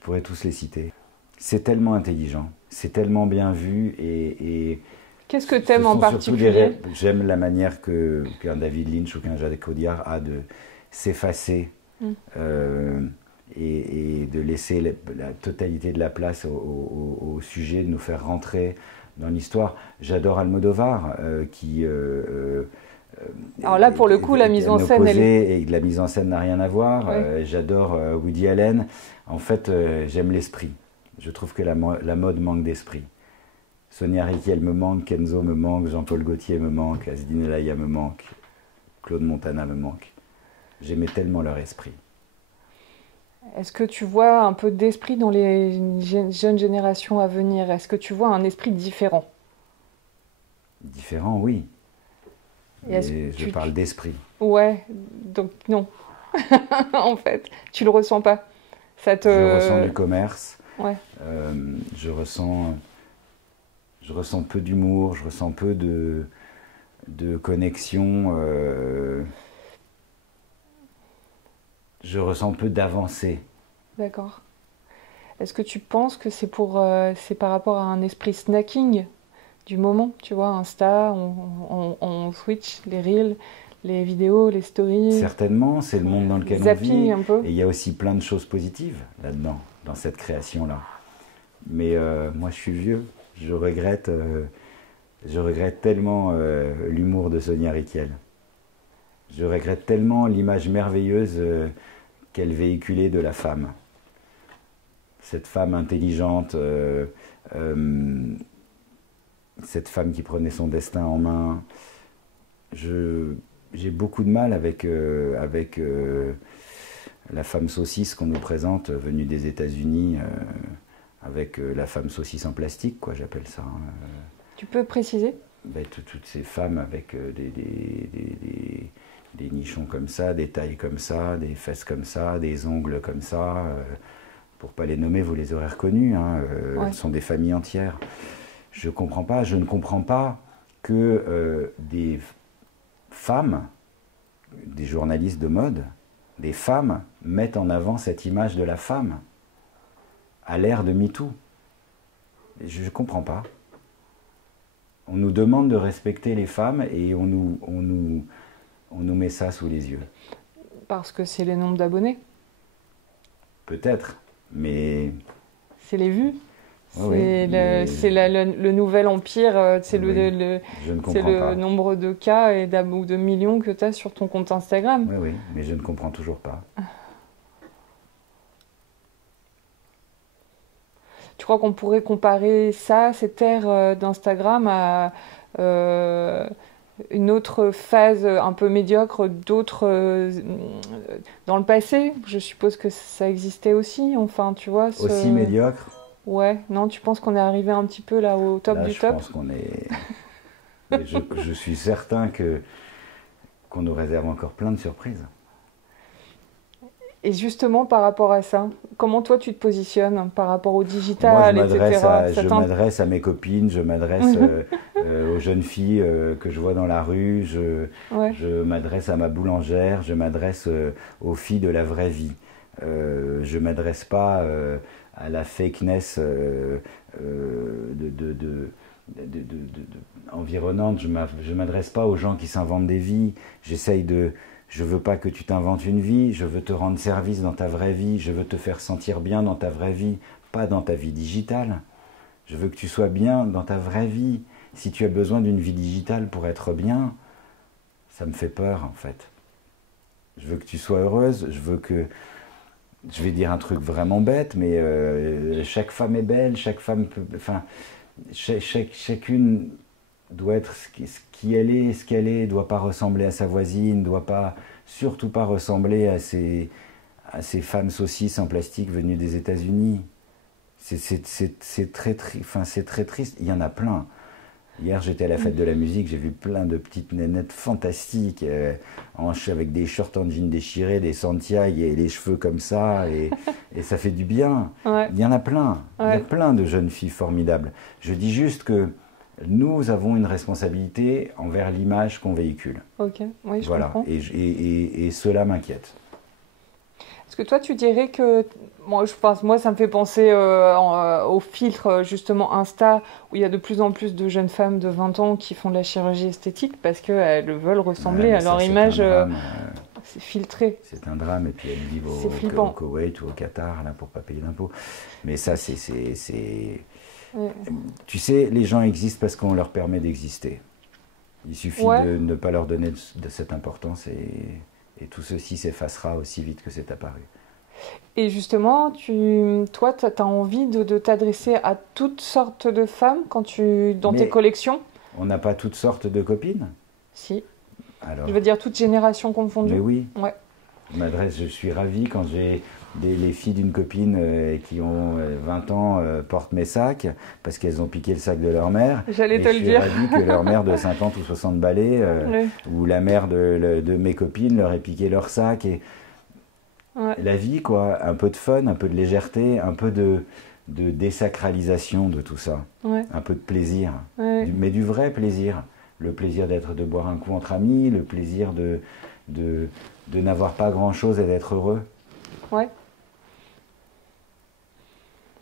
pourrais tous les citer. C'est tellement intelligent, c'est tellement bien vu et qu'est-ce que tu aimes en particulier? J'aime la manière qu'un David Lynch ou qu'un Jacques Audiard a de s'effacer et de laisser la totalité de la place au sujet, de nous faire rentrer dans l'histoire. j'adore Almodovar qui alors là pour le coup la mise en scène et la mise en scène n'a rien à voir. Ouais. J'adore Woody Allen. En fait j'aime l'esprit. Je trouve que la mode manque d'esprit. Sonia Rykiel me manque, Kenzo me manque, Jean-Paul Gaultier me manque, Asdine Elaya me manque, Claude Montana me manque. J'aimais tellement leur esprit. Est-ce que tu vois un peu d'esprit dans les jeunes générations à venir? Est-ce que tu vois un esprit différent? Différent, oui. Mais je parle d'esprit. Ouais, donc non. En fait, tu le ressens pas. Je ressens du commerce. Ouais. Je ressens peu d'humour, je ressens peu de connexion. Je ressens peu d'avancée. D'accord. Est-ce que tu penses que c'est par rapport à un esprit snacking du moment, tu vois, Insta, on switch les reels, les vidéos, les stories. Certainement, c'est le monde dans lequel on vit. Un peu. Et il y a aussi plein de choses positives là-dedans, dans cette création-là. Mais moi, je suis vieux. Je regrette tellement l'humour de Sonia Rykiel. Je regrette tellement l'image merveilleuse qu'elle véhiculait de la femme. Cette femme intelligente, cette femme qui prenait son destin en main. J'ai beaucoup de mal avec la femme saucisse qu'on nous présente, venue des États-Unis, avec la femme saucisse en plastique, quoi, j'appelle ça. Tu peux préciser? Ben, toutes ces femmes avec des nichons comme ça, des tailles comme ça, des fesses comme ça, des ongles comme ça. Pour ne pas les nommer, vous les aurez reconnus. Ouais. Elles sont des familles entières. Je ne comprends pas que des femmes, des journalistes de mode, des femmes mettent en avant cette image de la femme à l'ère de MeToo. Je ne comprends pas. On nous demande de respecter les femmes et on nous met ça sous les yeux. Parce que c'est les nombres d'abonnés? Peut-être, mais... C'est les vues. Oui, c'est le nouvel empire, c'est oui, le nombre de cas ou de millions que tu as sur ton compte Instagram. Oui, mais je ne comprends toujours pas. Tu crois qu'on pourrait comparer ça, cette ère d'Instagram, à une autre phase un peu médiocre d'autres dans le passé? Je suppose que ça existait aussi, enfin, tu vois. Aussi médiocre? Ouais, non, tu penses qu'on est arrivé un petit peu là au top là, du top? Je pense qu'on est... je suis certain qu'on nous réserve encore plein de surprises. Et justement, par rapport à ça, comment toi tu te positionnes par rapport au digital, moi, etc. Je m'adresse à mes copines, je m'adresse aux jeunes filles que je vois dans la rue, je m'adresse à ma boulangère, je m'adresse aux filles de la vraie vie. Je ne m'adresse pas à la fakeness environnante, je ne m'adresse pas aux gens qui s'inventent des vies. J'essaye de Je veux pas que tu t'inventes une vie, je veux te rendre service dans ta vraie vie, je veux te faire sentir bien dans ta vraie vie, pas dans ta vie digitale. Je veux que tu sois bien dans ta vraie vie. Si tu as besoin d'une vie digitale pour être bien, ça me fait peur en fait. Je veux que tu sois heureuse, je veux que... Je vais dire un truc vraiment bête, mais chaque femme est belle, chaque femme peut... Enfin, chacune doit être ce qui elle est, ce qu'elle est, doit pas ressembler à sa voisine, doit pas, surtout pas ressembler à ces femmes saucisses en plastique venues des États-Unis. C'est très triste. Il y en a plein. Hier, j'étais à la fête de la musique, j'ai vu plein de petites nénettes fantastiques, avec des shorts en jean déchirés, des Santiago et les cheveux comme ça, et ça fait du bien. Ouais. Il y en a plein. Il y a plein de jeunes filles formidables. Je dis juste que nous avons une responsabilité envers l'image qu'on véhicule. Ok, oui, je comprends. Et cela m'inquiète. Est-ce que toi, tu dirais que... Moi, ça me fait penser au filtre, justement, Insta, où il y a de plus en plus de jeunes femmes de 20 ans qui font de la chirurgie esthétique parce qu'elles veulent ressembler à leur image. C'est filtré. C'est un drame, et puis elles vivent au Koweït ou au Qatar, là, pour ne pas payer d'impôts. Mais ça, Tu sais, les gens existent parce qu'on leur permet d'exister. Il suffit de ne pas leur donner de cette importance et tout ceci s'effacera aussi vite que c'est apparu. Et justement, toi, tu as envie de t'adresser à toutes sortes de femmes dans tes collections? On n'a pas toutes sortes de copines? Si. Alors, je veux dire toutes générations confondues? Mais oui. Ouais. Je suis ravi quand j'ai les filles d'une copine qui ont 20 ans portent mes sacs parce qu'elles ont piqué le sac de leur mère. J'allais te le dire. Je suis ravi que leur mère de 50 ou 60 balais ou la mère de mes copines leur ait piqué leur sac. Et la vie, quoi. Un peu de fun, un peu de légèreté, un peu de désacralisation de tout ça. Un peu de plaisir. Mais du vrai plaisir. Le plaisir de boire un coup entre amis, le plaisir de n'avoir pas grand-chose et d'être heureux. Ouais.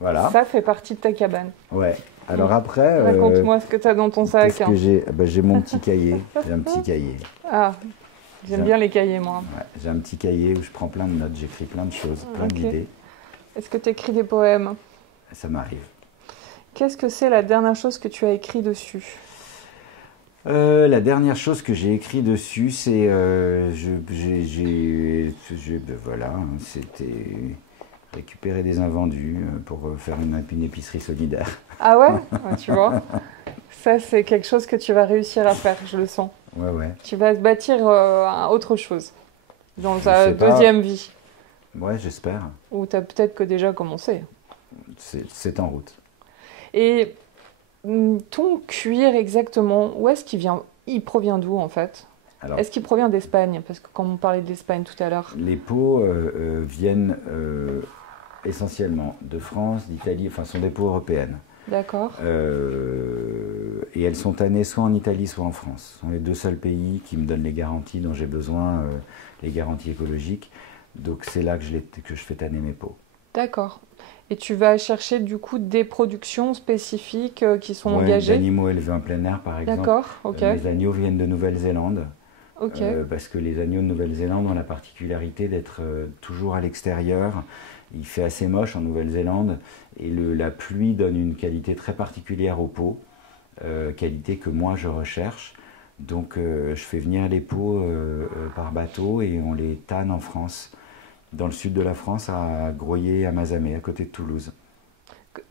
Voilà. Ça fait partie de ta cabane. Ouais. Alors après... Raconte-moi ce que tu as dans ton sac. Qu'est-ce que j'ai? J'ai mon petit cahier. J'ai un petit cahier. Ah, j'aime bien les cahiers, moi. Ouais, j'ai un petit cahier où je prends plein de notes, j'écris plein de choses, plein d'idées. Est-ce que tu écris des poèmes? Ça m'arrive. Qu'est-ce que c'est la dernière chose que tu as écrit dessus? La dernière chose que j'ai écrit dessus, c'est... voilà, c'était récupérer des invendus pour faire une épicerie solidaire. Ah ouais? Tu vois, ça c'est quelque chose que tu vas réussir à faire, je le sens. Ouais. Tu vas te bâtir autre chose dans ta deuxième vie. Ouais, j'espère. Ou tu as peut-être que déjà commencé. C'est en route. Et ton cuir exactement, où est-ce qu'il vient? Il provient d'où en fait? Est-ce qu'il provient d'Espagne? Parce que quand on parlait de l'Espagne tout à l'heure. Les peaux viennent essentiellement de France, d'Italie, enfin sont des peaux européennes. D'accord. Et elles sont tannées soit en Italie, soit en France. Ce sont les deux seuls pays qui me donnent les garanties dont j'ai besoin, les garanties écologiques. Donc c'est là que je fais tanner mes peaux. D'accord. Et tu vas chercher du coup des productions spécifiques qui sont engagées? D'animaux élevés en plein air par exemple. D'accord, ok. Les agneaux viennent de Nouvelle-Zélande. Ok. Parce que les agneaux de Nouvelle-Zélande ont la particularité d'être toujours à l'extérieur. Il fait assez moche en Nouvelle-Zélande et la pluie donne une qualité très particulière aux peaux, qualité que moi je recherche. Donc je fais venir les peaux par bateau et on les tanne en France, dans le sud de la France, à Groyer, à Mazamet, à côté de Toulouse.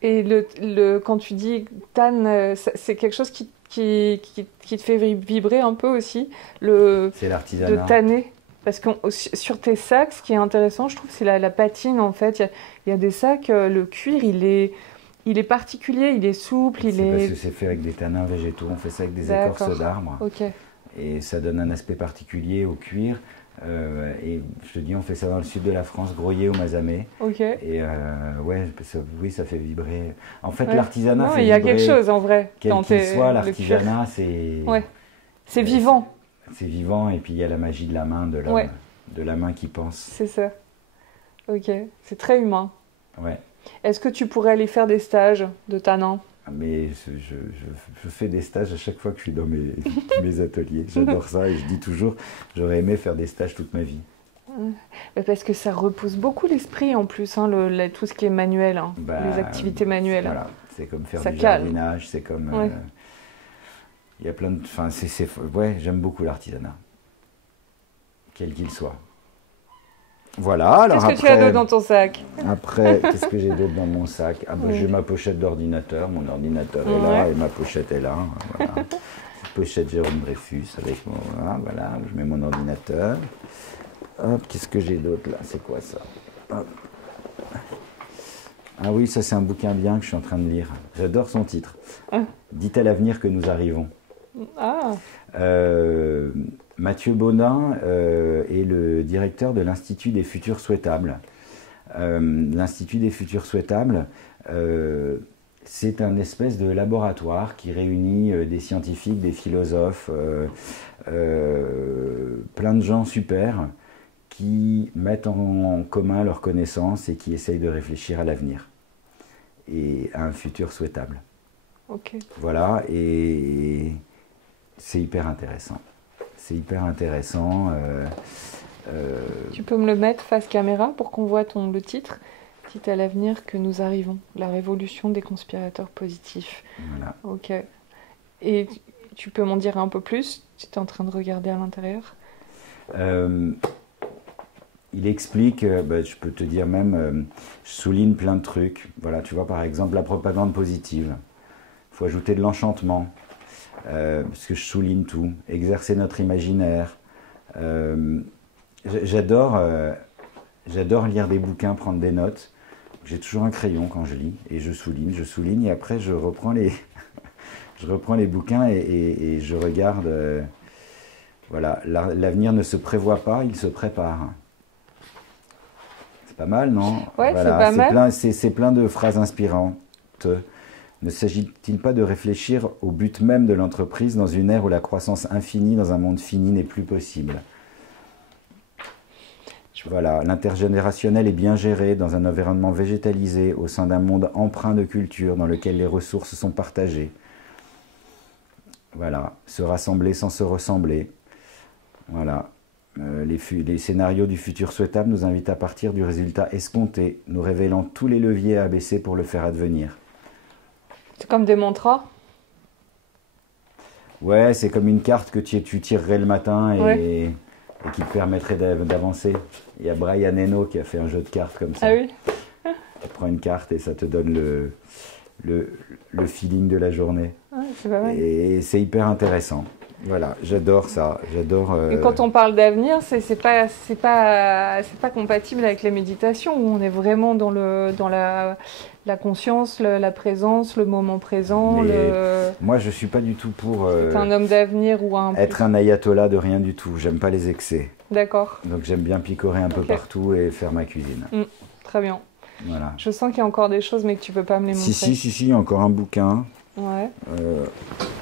Et quand tu dis tanne, c'est quelque chose qui te fait vibrer un peu aussi, c'est l'artisanat. De tanner. Parce que sur tes sacs, ce qui est intéressant, je trouve, c'est la patine en fait. Il y a des sacs, le cuir, il est particulier, il est souple, parce que c'est fait avec des tanins végétaux, on fait ça avec des écorces d'arbres. Ok. Et ça donne un aspect particulier au cuir. Et je te dis, on fait ça dans le sud de la France, Groyer ou Mazamet. Ok. Et oui, ça fait vibrer. En fait, l'artisanat fait vibrer. Il y a quelque chose en vrai. Quel qu'il soit, l'artisanat, c'est... Ouais. C'est vivant. C'est vivant, et puis il y a la magie de la main, de la main qui pense. C'est ça. Ok. C'est très humain. Ouais. Est-ce que tu pourrais aller faire des stages de tanin? Mais je fais des stages à chaque fois que je suis dans mes ateliers. J'adore ça et je dis toujours, j'aurais aimé faire des stages toute ma vie. Parce que ça repose beaucoup l'esprit en plus, hein, tout ce qui est manuel, hein, les activités manuelles. Voilà, c'est comme faire ça du calme. jardinage, c'est comme... Ouais. Il y a plein de... Enfin, ouais, j'aime beaucoup l'artisanat, quel qu'il soit. Voilà, alors Qu'est-ce que tu as d'autre dans ton sac? Après, qu'est-ce que j'ai d'autre dans mon sac? J'ai ma pochette d'ordinateur, mon ordinateur est là et ma pochette est là. Voilà. Pochette Jérôme Dreyfus avec mon... Voilà, je mets mon ordinateur. Hop, qu'est-ce que j'ai d'autre là? C'est quoi ça? Hop. Ah oui, ça c'est un bouquin bien que je suis en train de lire. J'adore son titre. Dit à l'avenir que nous arrivons. Mathieu Baudin est le directeur de l'Institut des Futurs Souhaitables. L'Institut des Futurs Souhaitables, c'est un espèce de laboratoire qui réunit des scientifiques, des philosophes, plein de gens super qui mettent en commun leurs connaissances et qui essayent de réfléchir à l'avenir et à un futur souhaitable. Okay. Voilà, et c'est hyper intéressant. C'est hyper intéressant. Tu peux me le mettre face caméra pour qu'on voit le titre? Dit à l'avenir que nous arrivons, la révolution des conspirateurs positifs. Voilà. Ok. Et tu peux m'en dire un peu plus? Tu es en train de regarder à l'intérieur? Il explique, je peux te dire même, je souligne plein de trucs. Voilà, tu vois, par exemple, la propagande positive. Il faut ajouter de l'enchantement, parce que je souligne tout. Exercer notre imaginaire. J'adore lire des bouquins, prendre des notes. J'ai toujours un crayon quand je lis, et je souligne, et après je reprends les, je reprends les bouquins et je regarde. Voilà, l'avenir ne se prévoit pas, il se prépare. C'est pas mal, non? Ouais, voilà, c'est pas mal. C'est plein de phrases inspirantes. Ne s'agit-il pas de réfléchir au but même de l'entreprise dans une ère où la croissance infinie dans un monde fini n'est plus possible? Voilà, l'intergénérationnel est bien géré dans un environnement végétalisé au sein d'un monde empreint de culture dans lequel les ressources sont partagées. Voilà, se rassembler sans se ressembler. Voilà, les scénarios du futur souhaitable nous invitent à partir du résultat escompté, nous révélant tous les leviers à abaisser pour le faire advenir. C'est comme des mantras? Ouais, c'est comme une carte que tu tirerais le matin et qui te permettrait d'avancer. Il y a Brian Eno qui a fait un jeu de cartes comme ça. Ah oui? Tu prends une carte et ça te donne le feeling de la journée. Ah, c'est pas mal. Et c'est hyper intéressant. Voilà, j'adore ça. Et quand on parle d'avenir, c'est pas compatible avec la méditation où on est vraiment dans la conscience, la présence, le moment présent. Moi, je suis pas du tout pour être un homme d'avenir ou être un ayatollah de rien du tout. J'aime pas les excès. D'accord. Donc j'aime bien picorer un peu partout et faire ma cuisine. Très bien. Voilà. Je sens qu'il y a encore des choses, mais que tu peux pas me les montrer. Si, il y a encore un bouquin. Ouais.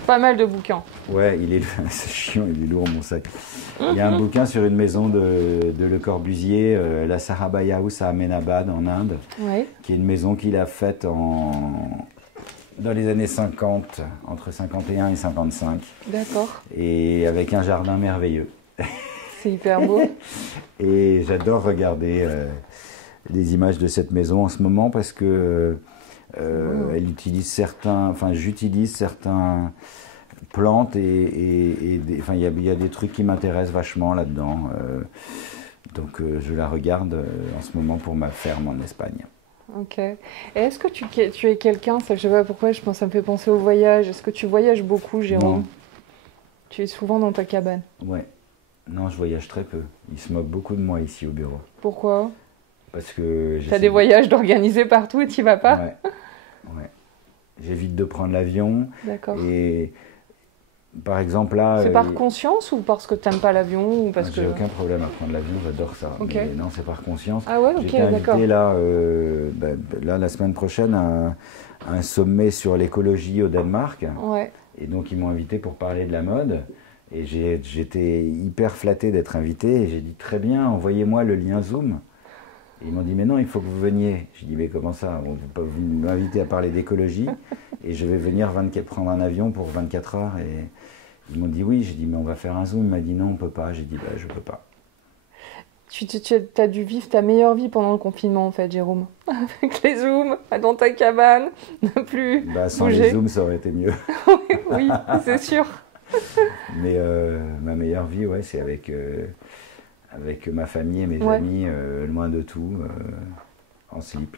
Pas mal de bouquins. Ouais, c'est chiant, il est lourd mon sac. Il y a un bouquin sur une maison de Le Corbusier, la Sahabaya House à Ahmedabad en Inde, qui est une maison qu'il a faite dans les années 50, entre 51 et 55. D'accord. Et avec un jardin merveilleux. C'est hyper beau. Et j'adore regarder les images de cette maison en ce moment parce que elle utilise j'utilise certains plantes et il y a des trucs qui m'intéressent vachement là-dedans. Donc je la regarde en ce moment pour ma ferme en Espagne. Ok. Et est-ce que tu es quelqu'un, ça, je sais pas pourquoi, ça me fait penser au voyage. Est-ce que tu voyages beaucoup, Jérôme? Non. Tu es souvent dans ta cabane? Ouais. Non, je voyage très peu. Ils se moquent beaucoup de moi ici au bureau. Pourquoi? Parce que t'as des voyages d'organiser partout et t'y vas pas? Ouais. J'évite de prendre l'avion. D'accord. Et par exemple là... C'est par conscience ou parce que t'aimes pas l'avion ou parce que... J'ai aucun problème à prendre l'avion, j'adore ça. Ok. Mais non, c'est par conscience. Ah ouais, ok, J'étais invité d'accord. là, la semaine prochaine, à un sommet sur l'écologie au Danemark. Ouais. Et donc ils m'ont invité pour parler de la mode. Et j'étais hyper flatté d'être invité. Et j'ai dit très bien, envoyez-moi le lien Zoom. Et ils m'ont dit, mais non, il faut que vous veniez. J'ai dit, mais comment ça? Vous m'invitez à parler d'écologie et je vais venir prendre un avion pour 24 heures. Et ils m'ont dit oui. J'ai dit, mais on va faire un Zoom. Il m'a dit, non, on ne peut pas. J'ai dit, bah, je ne peux pas. Tu as dû vivre ta meilleure vie pendant le confinement, en fait, Jérôme. Avec les Zooms, dans ta cabane, ne plus Bah, sans bouger. les Zooms, ça aurait été mieux. Oui, c'est sûr. Mais ma meilleure vie, ouais, c'est avec ma famille et mes Ouais. amis, loin de tout, en slip.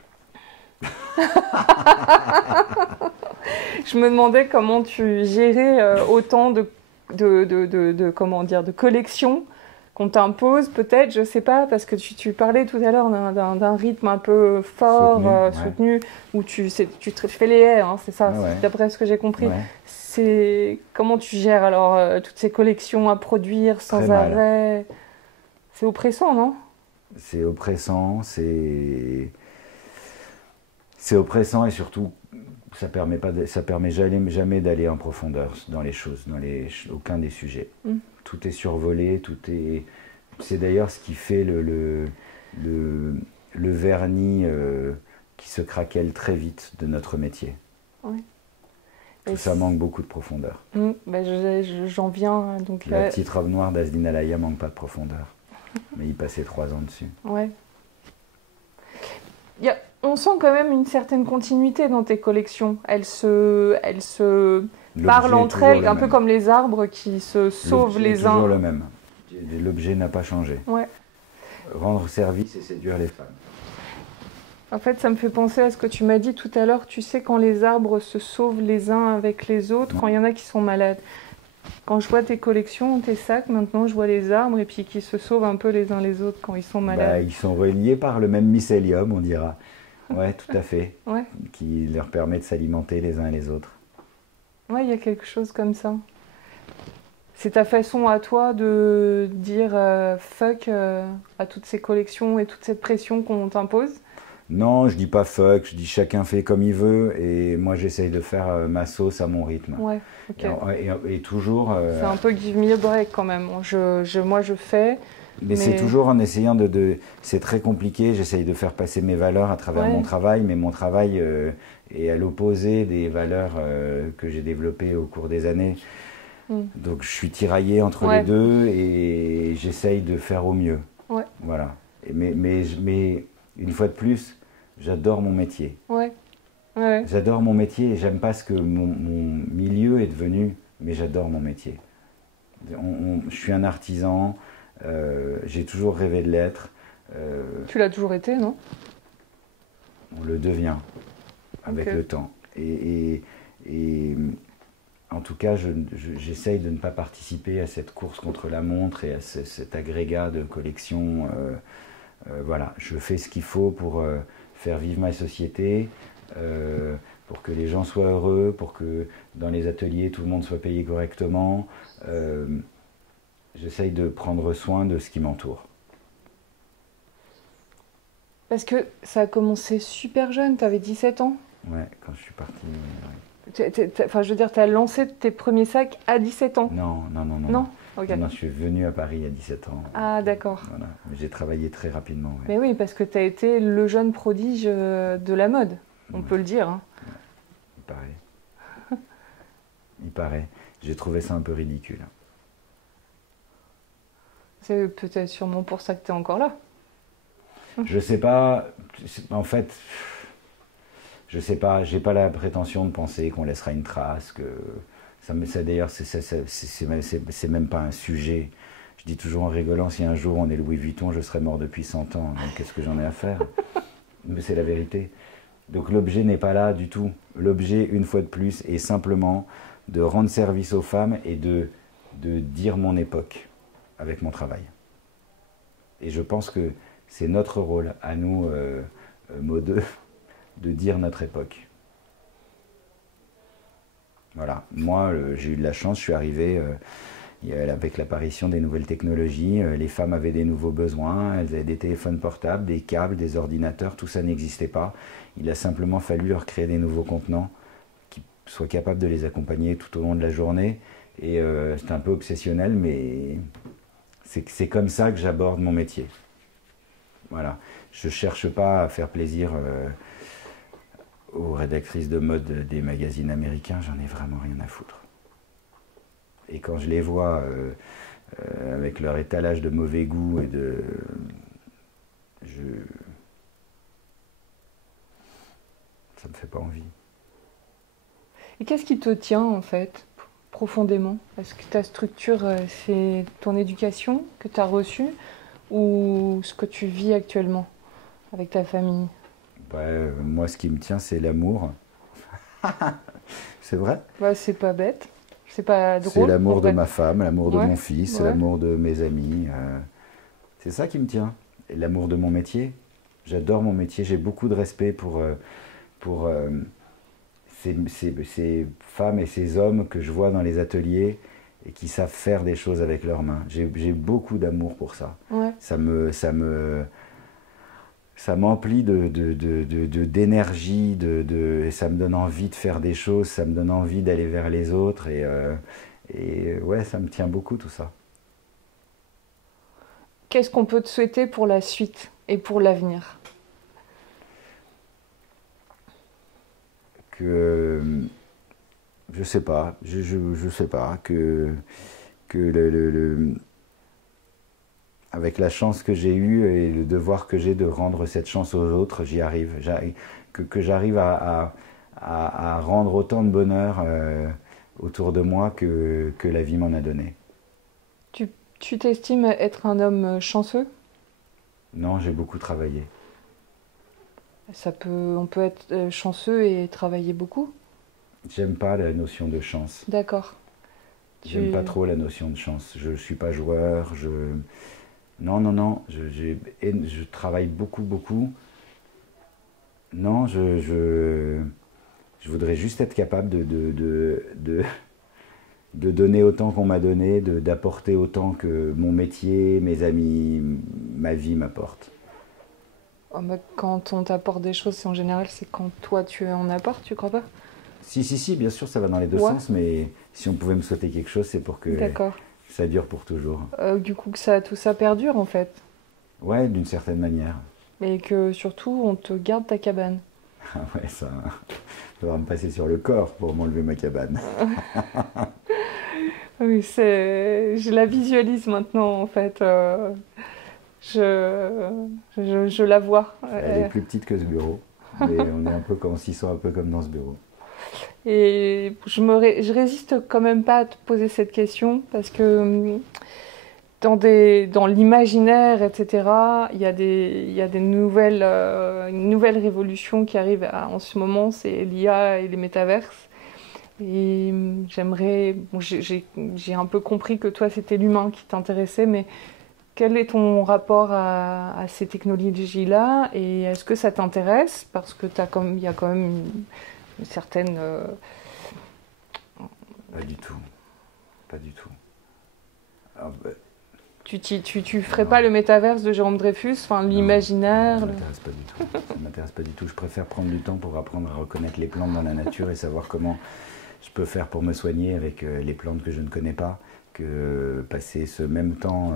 Je me demandais comment tu gérais autant comment dire, de collections qu'on t'impose, peut-être, je sais pas, parce que tu parlais tout à l'heure d'un rythme un peu fort, Soutenu, ouais. soutenu, où tu fais les haies, hein, c'est ça, Ah ouais. d'après ce que j'ai compris. Ouais. Comment tu gères alors toutes ces collections à produire sans Très mal. arrêt? C'est oppressant, non? C'est oppressant, c'est oppressant et surtout, ça permet jamais d'aller en profondeur dans les choses, aucun des sujets. Tout est survolé, c'est d'ailleurs ce qui fait le vernis qui se craquelle très vite de notre métier. Ouais. Tout ça manque beaucoup de profondeur. Bah, j'en viens. Donc, La petite robe noire d'Asdin Alaya manque pas de profondeur. Mais il passait 3 ans dessus. Ouais. On sent quand même une certaine continuité dans tes collections. Elles se parlent entre elles, un peu comme les arbres qui se sauvent les uns. C'est toujours le même. L'objet n'a pas changé. Ouais. Rendre service et séduire les femmes. En fait, ça me fait penser à ce que tu m'as dit tout à l'heure. Tu sais, quand les arbres se sauvent les uns avec les autres, quand il y en a qui sont malades. Quand je vois tes collections, tes sacs, maintenant je vois les arbres et puis qui se sauvent un peu les uns les autres quand ils sont malades. Bah, ils sont reliés par le même mycélium, on dira. Ouais, tout à fait. Ouais. Qui leur permet de s'alimenter les uns et les autres. Ouais, il y a quelque chose comme ça. C'est ta façon à toi de dire fuck à toutes ces collections et toute cette pression qu'on t'impose? Non, je dis pas fuck, je dis chacun fait comme il veut et moi j'essaye de faire ma sauce à mon rythme. Ouais, ok. Et toujours... C'est un peu give me a break quand même. Moi je fais... Mais c'est toujours en essayant c'est très compliqué, j'essaye de faire passer mes valeurs à travers mon travail, mais mon travail est à l'opposé des valeurs que j'ai développées au cours des années. Donc je suis tiraillé entre les deux et j'essaye de faire au mieux. Ouais. Voilà. Mais une fois de plus, j'adore mon métier. Ouais. Ouais. J'adore mon métier et j'aime pas ce que mon milieu est devenu, mais j'adore mon métier. Je suis un artisan. J'ai toujours rêvé de l'être. Tu l'as toujours été, non? On le devient avec le temps. Et en tout cas, j'essaye de ne pas participer à cette course contre la montre et à cet agrégat de collection. Voilà, je fais ce qu'il faut pour faire vivre ma société, pour que les gens soient heureux, pour que dans les ateliers, tout le monde soit payé correctement. J'essaye de prendre soin de ce qui m'entoure. Parce que ça a commencé super jeune, tu avais 17 ans. Ouais, quand je suis parti. Enfin, je veux dire, tu as lancé tes premiers sacs à 17 ans. Non. Non, ok. Non, je suis venu à Paris à 17 ans. Ah, d'accord. Voilà. J'ai travaillé très rapidement. Ouais. Mais oui, parce que tu as été le jeune prodige de la mode, on peut le dire. Hein. Il paraît. Il paraît. J'ai trouvé ça un peu ridicule. C'est peut-être sûrement pour ça que tu es encore là. Je sais pas. En fait, je sais pas. J'ai pas la prétention de penser qu'on laissera une trace. Que ça d'ailleurs, c'est même pas un sujet. Je dis toujours en rigolant, si un jour on est Louis Vuitton, je serais mort depuis 100 ans. Donc qu'est-ce que j'en ai à faire? Mais c'est la vérité. Donc l'objet n'est pas là du tout. L'objet, une fois de plus, est simplement de rendre service aux femmes et de dire mon époque avec mon travail. Et je pense que c'est notre rôle, à nous, modeux, de dire notre époque. Voilà. Moi, j'ai eu de la chance, je suis arrivé avec l'apparition des nouvelles technologies. Les femmes avaient des nouveaux besoins, elles avaient des téléphones portables, des câbles, des ordinateurs, tout ça n'existait pas. Il a simplement fallu leur créer des nouveaux contenants qui soient capables de les accompagner tout au long de la journée. Et c'est un peu obsessionnel, mais c'est comme ça que j'aborde mon métier. Voilà. je cherche pas à faire plaisir aux rédactrices de mode des magazines américains, j'en ai vraiment rien à foutre. Et quand je les vois avec leur étalage de mauvais goût et de... ça me fait pas envie. Et qu'est-ce qui te tient en fait, profondément? Est-ce que ta structure, c'est ton éducation que tu as reçue ou ce que tu vis actuellement avec ta famille? Ouais, moi, ce qui me tient, c'est l'amour. C'est vrai. Bah, c'est pas bête, c'est pas drôle. C'est l'amour en de vrai. ma femme, l'amour de Ouais, mon fils, ouais. l'amour de mes amis. C'est ça qui me tient. Et l'amour de mon métier. J'adore mon métier. J'ai beaucoup de respect pour ces femmes et ces hommes que je vois dans les ateliers et qui savent faire des choses avec leurs mains. J'ai beaucoup d'amour pour ça. Ouais. Ça m'emplit d'énergie, et ça me donne envie de faire des choses, ça me donne envie d'aller vers les autres. Et ouais, ça me tient beaucoup tout ça. Qu'est-ce qu'on peut te souhaiter pour la suite et pour l'avenir? Que je sais pas, je sais pas, que avec la chance que j'ai eue et le devoir que j'ai de rendre cette chance aux autres, j'y arrive. Que j'arrive à rendre autant de bonheur autour de moi que la vie m'en a donné. Tu t'estimes être un homme chanceux? Non, j'ai beaucoup travaillé. On peut être chanceux et travailler beaucoup. J'aime pas la notion de chance. D'accord. J'aime pas trop la notion de chance. Je suis pas joueur. Non, non, non. Je travaille beaucoup, beaucoup. Non, je voudrais juste être capable de donner autant qu'on m'a donné, d'apporter autant que mon métier, mes amis, ma vie m'apportent. Oh, mais quand on t'apporte des choses, en général, c'est quand toi tu en apportes, tu crois pas? Si, bien sûr, ça va dans les deux Ouais. sens, mais si on pouvait me souhaiter quelque chose, c'est pour que D'accord. ça dure pour toujours. Du coup, tout ça perdure en fait. Ouais, d'une certaine manière. Et que surtout, on te garde ta cabane. Ah ouais, ça va me passer sur le corps pour m'enlever ma cabane. Oui, je la visualise maintenant en fait. Je la vois. Elle est plus petite que ce bureau, mais on s'y sent un peu comme dans ce bureau. Et je résiste quand même pas à te poser cette question parce que dans l'imaginaire, etc., il y a des nouvelles, une nouvelle révolution qui arrive en ce moment, c'est l'IA et les métaverses. Et j'ai un peu compris que toi, c'était l'humain qui t'intéressait, mais quel est ton rapport à ces technologies-là et est-ce que ça t'intéresse? Parce que il y a quand même une certaine... Pas du tout. Pas du tout. Ah, bah, Tu ferais pas le métaverse de Jérôme Dreyfus, enfin l'imaginaire? Ça m'intéresse pas du tout. Ça m'intéresse pas du tout. Je préfère prendre du temps pour apprendre à reconnaître les plantes dans la nature et savoir comment je peux faire pour me soigner avec les plantes que je ne connais pas, que passer ce même temps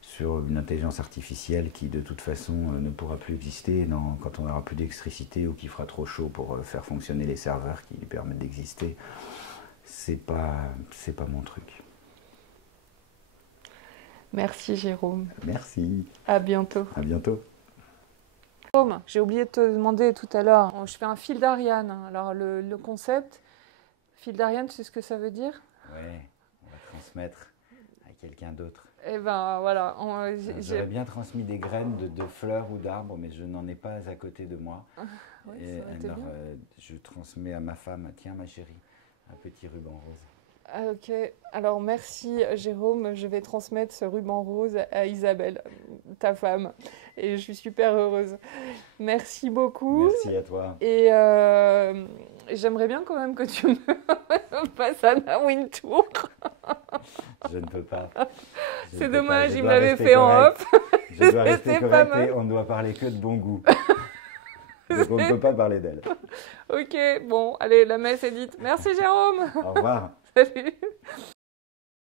sur une intelligence artificielle qui de toute façon ne pourra plus exister quand on n'aura plus d'électricité ou qui fera trop chaud pour faire fonctionner les serveurs qui lui permettent d'exister. C'est pas mon truc. Merci Jérôme. Merci. À bientôt. À bientôt. Jérôme, j'ai oublié de te demander tout à l'heure, je fais un fil d'Ariane. Alors le concept, fil d'Ariane, tu sais ce que ça veut dire? Ouais, on va transmettre à quelqu'un d'autre. Eh ben voilà. J'aurais bien transmis des graines de fleurs ou d'arbres, mais je n'en ai pas à côté de moi. Ouais, Et ça aurait été alors, bien. je transmets à ma femme, tiens ma chérie, un petit ruban rose. Ah, ok, alors merci Jérôme, je vais transmettre ce ruban rose à Isabelle, ta femme, et je suis super heureuse. Merci beaucoup. Merci à toi. Et j'aimerais bien quand même que tu me passes un Wintour. Je ne peux pas. C'est dommage, il me l'avait fait en off. Je dois rester C'était pas correct mal. et on ne doit parler que de bon goût. Donc on ne peut pas parler d'elle. Ok, bon, allez, la messe est dite. Merci Jérôme. Au revoir. Salut.